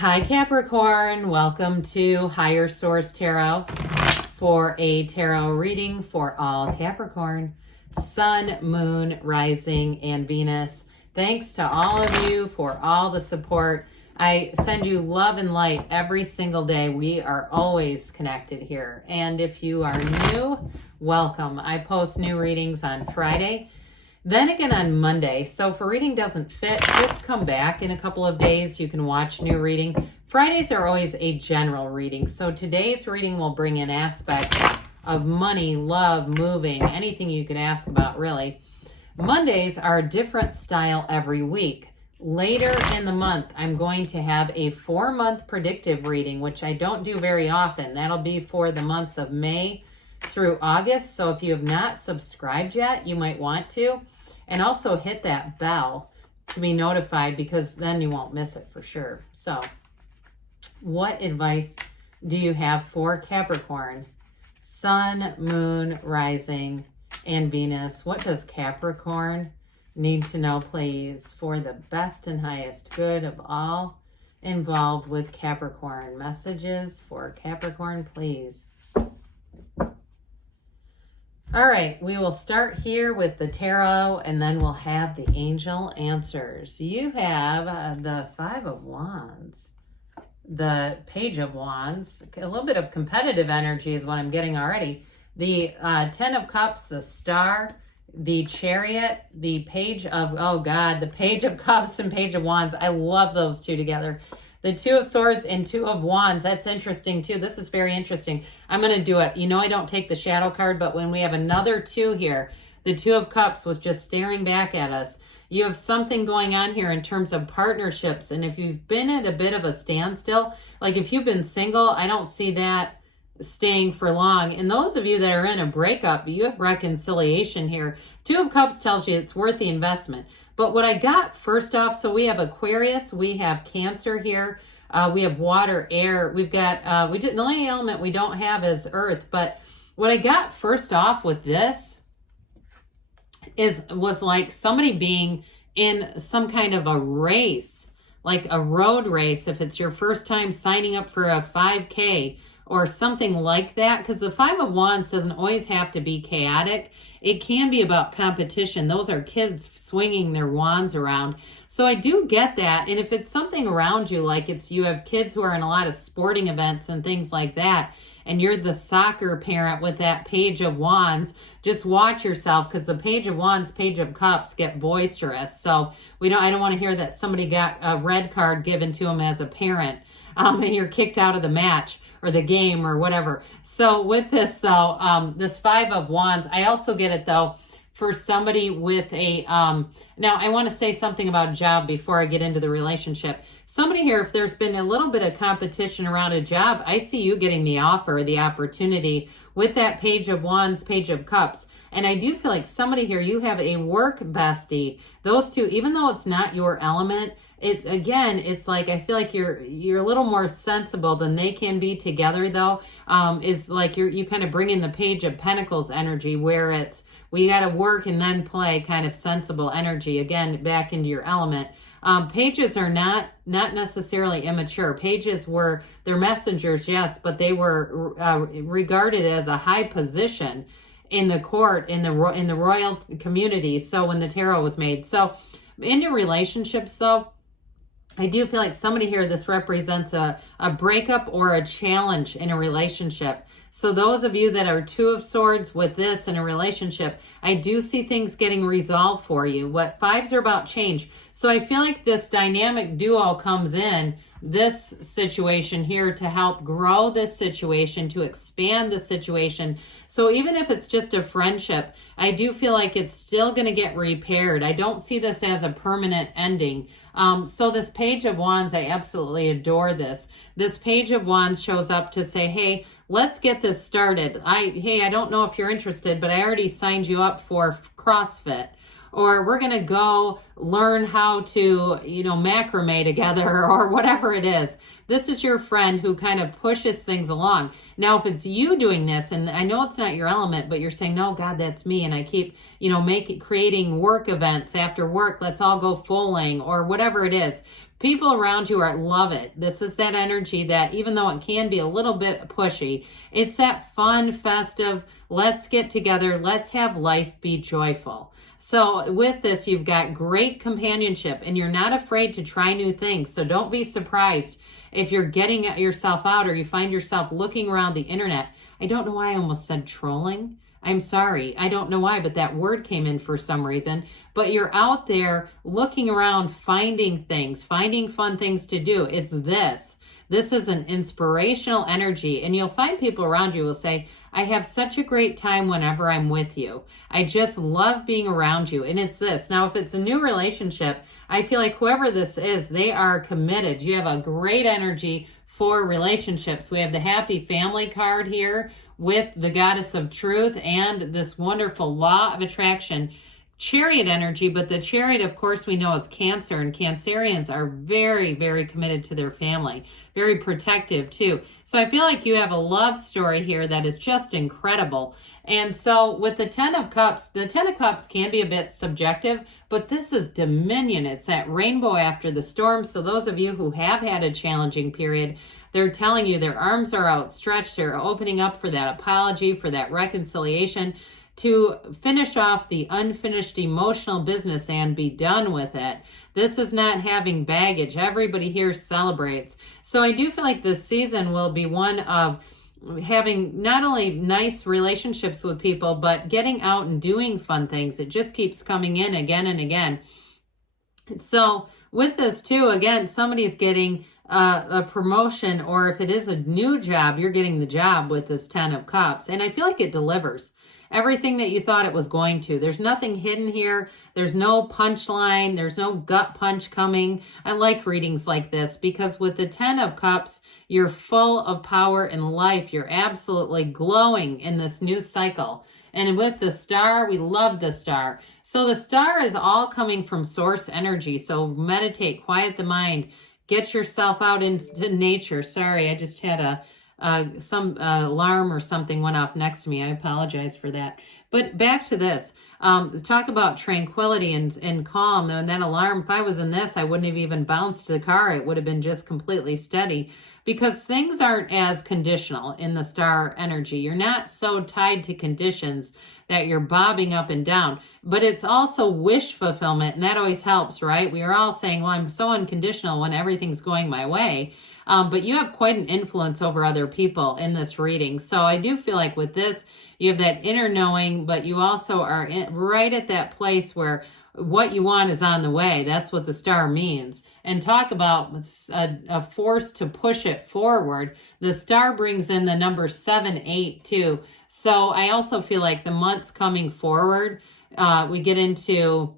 Hi Capricorn, welcome to Higher Source Tarot for a tarot reading for all Capricorn, Sun, Moon, Rising, and Venus. Thanks to all of you for all the support. I send you love and light every single day. We are always connected here. And if you are new, welcome. I post new readings on Friday, then again on Monday. So if a reading doesn't fit, just come back in a couple of days. You can watch new reading. Fridays are always a general reading. So today's reading will bring in aspects of money, love, moving, anything you could ask about really. Mondays are a different style every week. Later in the month, I'm going to have a 4-month predictive reading, which I don't do very often. That'll be for the months of May through August. So if you have not subscribed yet, you might want to. And also hit that bell to be notified, because then you won't miss it for sure. So what advice do you have for Capricorn? Sun, Moon, Rising, and Venus. What does Capricorn need to know, please, for the best and highest good of all involved with Capricorn? Messages for Capricorn, please. All right, we will start here with the tarot, and then we'll have the angel answers. You have the Five of Wands, the Page of Wands, a little bit of competitive energy is what I'm getting already. The Ten of Cups, the Star, the Chariot, the Page of, oh God, the Page of Cups and Page of Wands. I love those two together. The Two of Swords and Two of Wands. That's interesting too. This is very interesting. I'm going to do it. You know, I don't take the shadow card, but when we have another two here, the Two of Cups was just staring back at us. You have something going on here in terms of partnerships. And if you've been at a bit of a standstill, like if you've been single, I don't see that staying for long. And those of you that are in a breakup, you have reconciliation here. Two of Cups tells you it's worth the investment. But what I got first off, so we have Aquarius, we have Cancer here, we have water, air, we've got, the only element we don't have is earth. But what I got first off with this was like somebody being in some kind of a race, like a road race, if it's your first time signing up for a 5K or something like that, because the Five of Wands doesn't always have to be chaotic. It can be about competition. Those are kids swinging their wands around. So I do get that. And if it's something around you, like you have kids who are in a lot of sporting events and things like that, and you're the soccer parent with that Page of Wands, just watch yourself, because the Page of Wands, Page of Cups get boisterous. So I don't want to hear that somebody got a red card given to them as a parent, and you're kicked out of the match or the game or whatever. So with this though, this Five of Wands, I also get it though for somebody with a, now I want to say something about job before I get into the relationship. Somebody here, if there's been a little bit of competition around a job, I see you getting the offer, the opportunity with that Page of Wands, Page of Cups. And I do feel like somebody here, you have a work bestie. Those two, even though it's not your element, it's like I feel like you're a little more sensible than they can be together though. Is like you kind of bring in the Page of Pentacles energy, where it's we got to work and then play, kind of sensible energy, again back into your element. Pages are not necessarily immature. Pages they're messengers, yes, but they were regarded as a high position in the court, in the royal community. So when the tarot was made, so in your relationships though, I do feel like somebody here, this represents a breakup or a challenge in a relationship. So those of you that are Two of Swords with this in a relationship, I do see things getting resolved for you. What fives are about change. So I feel like this dynamic duo comes in this situation here to help grow this situation, to expand the situation. So even if it's just a friendship, I do feel like it's still going to get repaired. I don't see this as a permanent ending. So this Page of Wands, I absolutely adore this. This Page of Wands shows up to say, hey, let's get this started. I don't know if you're interested, but I already signed you up for CrossFit. Or we're going to go learn how to, macrame together or whatever it is. This is your friend who kind of pushes things along. Now, if it's you doing this, and I know it's not your element, but you're saying, no, God, that's me. And I keep, creating work events after work. Let's all go fulling or whatever it is. People around you love it. This is that energy that, even though it can be a little bit pushy, it's that fun, festive, let's get together, let's have life be joyful. So with this, you've got great companionship and you're not afraid to try new things. So don't be surprised if you're getting yourself out or you find yourself looking around the internet. I don't know why I almost said trolling. I'm sorry. I don't know why, but that word came in for some reason. But you're out there looking around, finding things, finding fun things to do. It's this. This is an inspirational energy, and you'll find people around you will say, I have such a great time whenever I'm with you. I just love being around you. And it's this. Now, if it's a new relationship, I feel like whoever this is, they are committed. You have a great energy for relationships. We have the happy family card here with the goddess of truth and this wonderful law of attraction chariot energy. But the chariot, of course, we know is Cancer, and Cancerians are very, very committed to their family, very protective too. So I feel like you have a love story here that is just incredible. And so with the 10 of Cups, the 10 of Cups can be a bit subjective, but this is dominion. It's that rainbow after the storm. So those of you who have had a challenging period, they're telling you their arms are outstretched. They're opening up for that apology, for that reconciliation, to finish off the unfinished emotional business and be done with it. This is not having baggage. Everybody here celebrates. So I do feel like this season will be one of having not only nice relationships with people, but getting out and doing fun things. It just keeps coming in again and again. So with this too, again, somebody's getting a promotion, or if it is a new job, you're getting the job with this 10 of Cups. And I feel like it delivers everything that you thought it was going to. There's nothing hidden here. There's no punchline. There's no gut punch coming. I like readings like this because with the 10 of Cups, you're full of power and life. You're absolutely glowing in this new cycle. And with the star, we love the star. So the star is all coming from source energy. So meditate, quiet the mind, get yourself out into nature. Sorry, I just had some alarm or something went off next to me. I apologize for that. But back to this. Talk about tranquility and calm. And that alarm, if I was in this, I wouldn't have even bounced the car. It would have been just completely steady because things aren't as conditional in the star energy. You're not so tied to conditions that you're bobbing up and down, but it's also wish fulfillment. And that always helps, right? We are all saying, well, I'm so unconditional when everything's going my way. But you have quite an influence over other people in this reading. So I do feel like with this, you have that inner knowing, but you also are right at that place where what you want is on the way. That's what the star means. And talk about a force to push it forward. The star brings in the number 7, 8 too. So I also feel like the months coming forward, we get into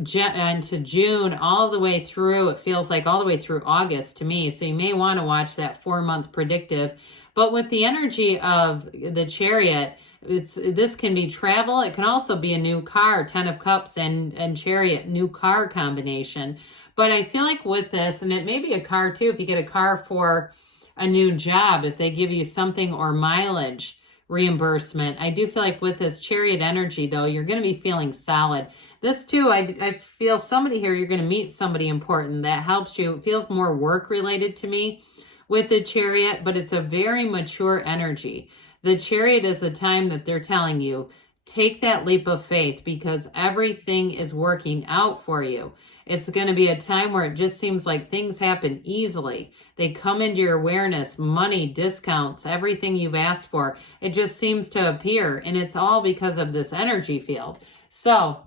June all the way through. It feels like all the way through August to me. So you may want to watch that 4-month predictive. But with the energy of the chariot, this can be travel. It can also be a new car, 10 of Cups and chariot, new car combination. But I feel like with this, and it may be a car too, if you get a car for a new job, if they give you something or mileage reimbursement, I do feel like with this chariot energy though, you're going to be feeling solid. This too, I feel somebody here, you're going to meet somebody important that helps you. It feels more work related to me with the chariot, but it's a very mature energy. The chariot is a time that they're telling you, take that leap of faith because everything is working out for you. It's going to be a time where it just seems like things happen easily. They come into your awareness, money, discounts, everything you've asked for. It just seems to appear, and it's all because of this energy field. So,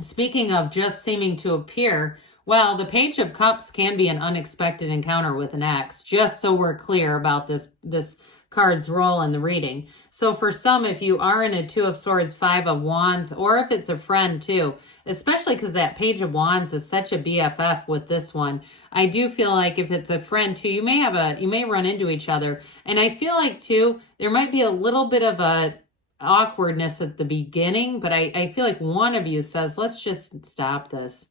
speaking of just seeming to appear, well, the Page of Cups can be an unexpected encounter with an ex, just so we're clear about this card's role in the reading. So for some, if you are in a 2 of Swords, 5 of Wands, or if it's a friend too, especially because that Page of Wands is such a BFF with this one, I do feel like if it's a friend too, you may run into each other. And I feel like too, there might be a little bit of a awkwardness at the beginning, but I feel like one of you says, let's just stop this.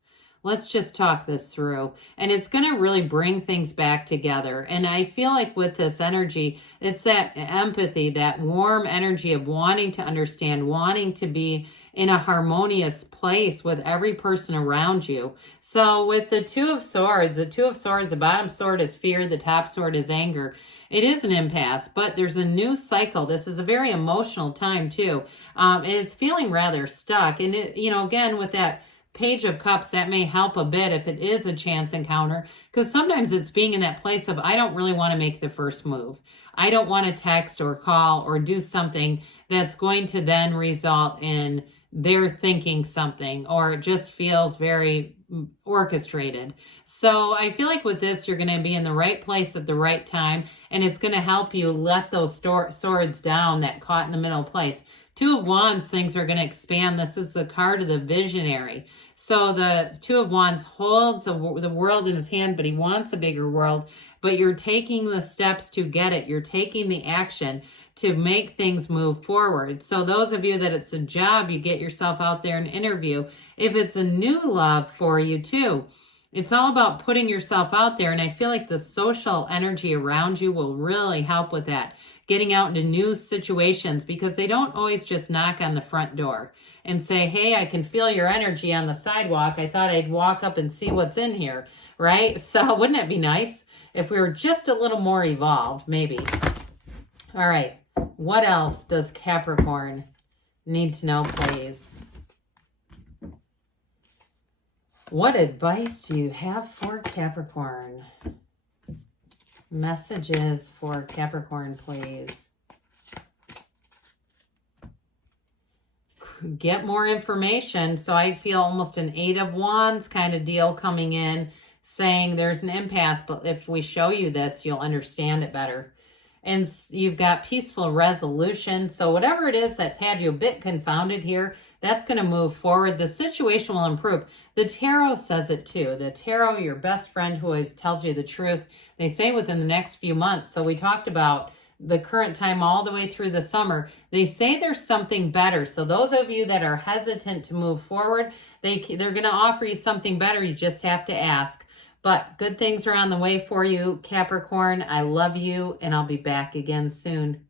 Let's just talk this through. And it's going to really bring things back together. And I feel like with this energy, it's that empathy, that warm energy of wanting to understand, wanting to be in a harmonious place with every person around you. So with the Two of Swords, the bottom sword is fear, the top sword is anger. It is an impasse, but there's a new cycle. This is a very emotional time too. And it's feeling rather stuck. And it, again, with that Page of Cups, that may help a bit if it is a chance encounter, because sometimes it's being in that place of, I don't really want to make the first move. I don't want to text or call or do something that's going to then result in they're thinking something, or it just feels very orchestrated. So I feel like with this, you're going to be in the right place at the right time, and it's going to help you let those swords down, that caught in the middle place. Two of Wands, things are going to expand. This is the card of the visionary. So the Two of Wands holds the world in his hand, but he wants a bigger world. But you're taking the steps to get it. You're taking the action to make things move forward. So those of you that it's a job, you get yourself out there and interview. If it's a new love for you too, it's all about putting yourself out there. And I feel like the social energy around you will really help with that. Getting out into new situations, because they don't always just knock on the front door and say, hey, I can feel your energy on the sidewalk. I thought I'd walk up and see what's in here, right? So wouldn't it be nice if we were just a little more evolved, maybe? All right. What else does Capricorn need to know, please? What advice do you have for Capricorn? Messages for Capricorn, please. Get more information. So I feel almost an Eight of Wands kind of deal coming in, saying there's an impasse, but if we show you this, you'll understand it better. And you've got peaceful resolution. So whatever it is that's had you a bit confounded here, that's going to move forward. The situation will improve. The tarot says it too. The tarot, your best friend who always tells you the truth, they say within the next few months. So we talked about the current time all the way through the summer. They say there's something better. So those of you that are hesitant to move forward, they're going to offer you something better. You just have to ask. But good things are on the way for you, Capricorn. I love you, and I'll be back again soon.